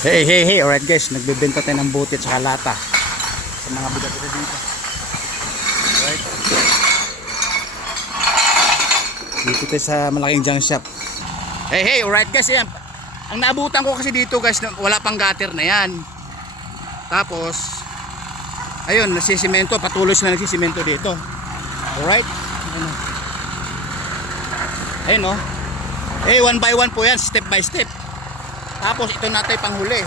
Hey, alright guys, nagbebenta tayo ng buti at saka lata sa mga bigat dito. Alright. Dito tayo sa malaking junk shop. Hey, alright guys, yan. Ang naabutan ko kasi dito guys, wala pang gutter na yan. Tapos, ayun, nagsisimento, patuloy sila nagsisimento dito. Alright. Ayun o. One by one po yan, step by step. Tapos ito natin panghuli.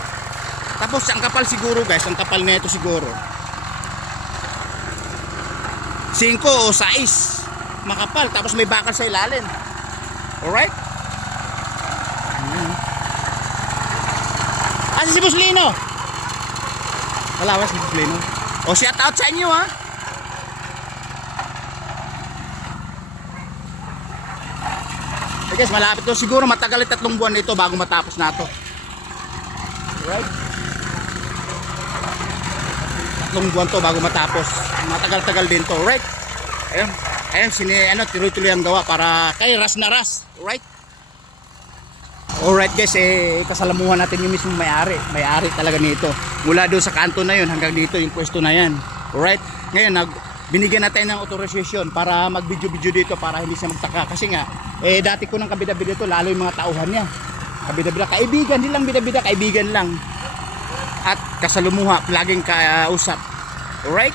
Tapos ang kapal siguro guys, ang kapal nito siguro 5 o 6 makapal, tapos may bakal sa ilalim. Alright. Si Boss Lino. Wala ba si Boss Lino? O shout out sa inyo ha. Guys, malapit to, siguro matagal 3 buwan nito bago matapos na to. Right? 3 buwan to bago matapos. Matagal-tagal din to, right? Ayun, tuloy-tuloy ang gawa para kay ras na ras, right? Alright guys, kasalamuhan natin yung mismong may-ari. May-ari talaga nito. Mula doon sa kanto na yun hanggang dito yung pwesto na yan. Alright? Ngayon, binigyan natin ng authorization para mag-video-video dito para hindi siya magtaka. Kasi nga, dati ko ng kabida-bida dito, lalo yung mga tauhan niya. Kabida-bida, kaibigan, hindi lang bida-bida, kaibigan lang. At kasalumuha, laging kausap. Alright?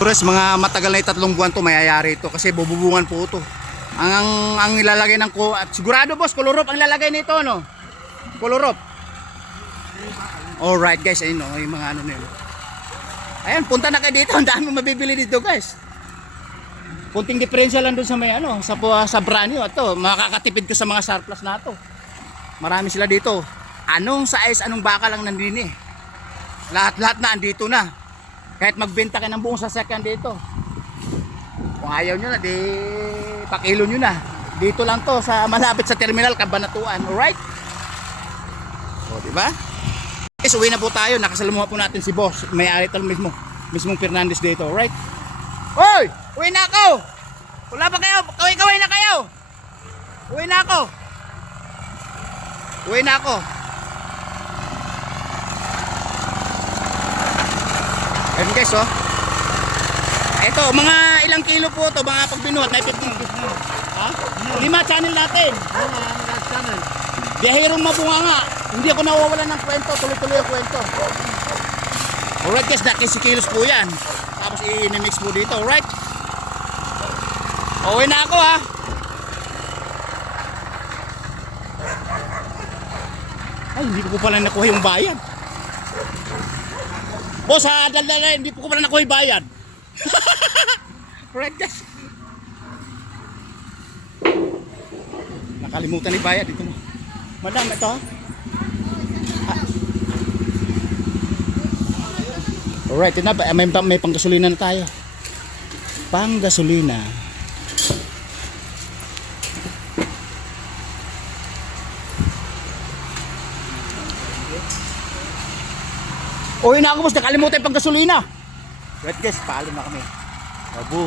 Pero mga matagal na 3 buwan to, mayayari ito kasi bububungan po ito. Ang ilalagay ng at sigurado boss, colorop ang ilalagay nito, no? Colorop. Alright guys, ayun no, yung mga ano nila. Ayan, punta na kayo dito, ang dami mabibili dito guys. Kunting diferensya lang doon sa may sa brand new ato, makakatipid ko sa mga surplus na to. Marami sila dito. Anong size, anong bakal lang nandini. Lahat-lahat na andito na. Kahit magbenta kayo ng buong sasakyan dito. Kung ayaw nyo na, di pakilo nyo na. Dito lang to sa malapit sa terminal Cabanatuan, alright? O, diba? Guys, uwi na po tayo. Nakasalamuha po natin si boss. May-ari talo mismong Fernandez dito, alright? Hoy! Uwi na ako! Wala pa kayo? Kaway-kaway na kayo! Uwi na ako! Uwi na ako! Ayun guys, oh. Ito, mga ilang kilo po ito, mga pagbinuhat, may 15. Ha? 5 channel natin. Biyahirong mabunganga. Hindi ako nawawalan ng kwento, tuloy-tuloy ang kwento. Alright guys, 15 kilos po yan. Tapos i-mix po dito, alright? Uwi na ako ha. Ay, hindi ko pala nakuha yung bayad. Boss ha, dala, hindi ko pala nakuha yung bayad. Alright guys. Nakalimutan ni bayad dito mo. Madam, ito ha. Alright, ito na, may panggasolina na tayo. Panggasolina. Uy na ako boss, nakalimutan yung panggasolina. Right guys, paalam na kami. Babu.